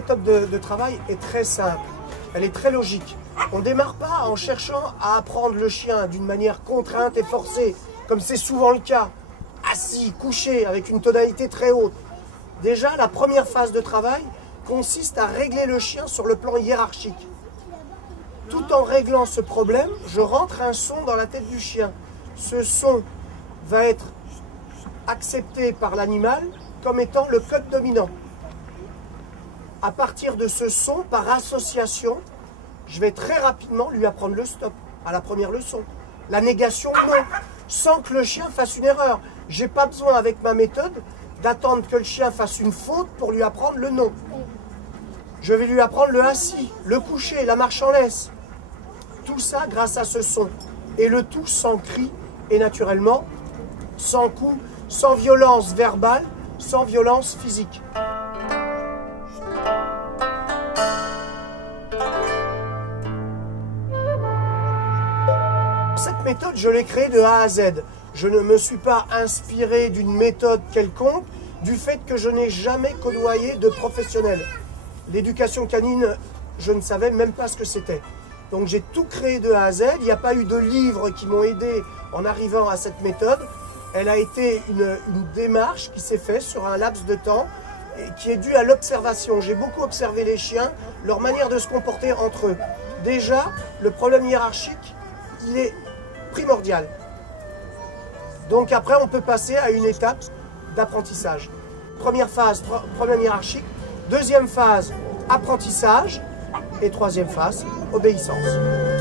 méthode de travail est très simple, elle est très logique. On ne démarre pas en cherchant à apprendre le chien d'une manière contrainte et forcée, comme c'est souvent le cas, assis, couché, avec une tonalité très haute. Déjà, la première phase de travail consiste à régler le chien sur le plan hiérarchique. Tout en réglant ce problème, je rentre un son dans la tête du chien. Ce son va être accepté par l'animal comme étant le code dominant. À partir de ce son, par association, je vais très rapidement lui apprendre le stop à la première leçon. La négation, non, sans que le chien fasse une erreur. Je n'ai pas besoin, avec ma méthode, d'attendre que le chien fasse une faute pour lui apprendre le non. Je vais lui apprendre le assis, le coucher, la marche en laisse. Tout ça grâce à ce son. Et le tout sans cri et naturellement, sans coup, sans violence verbale, sans violence physique. Cette méthode, je l'ai créée de A à Z. Je ne me suis pas inspiré d'une méthode quelconque, du fait que je n'ai jamais côtoyé de professionnel. L'éducation canine, je ne savais même pas ce que c'était. Donc j'ai tout créé de A à Z. Il n'y a pas eu de livres qui m'ont aidé en arrivant à cette méthode. Elle a été une démarche qui s'est faite sur un laps de temps et qui est due à l'observation. J'ai beaucoup observé les chiens, leur manière de se comporter entre eux. Déjà, le problème hiérarchique, il est primordial. Donc après, on peut passer à une étape d'apprentissage. Première phase, problème hiérarchique. Deuxième phase, apprentissage. Et troisième phase, obéissance.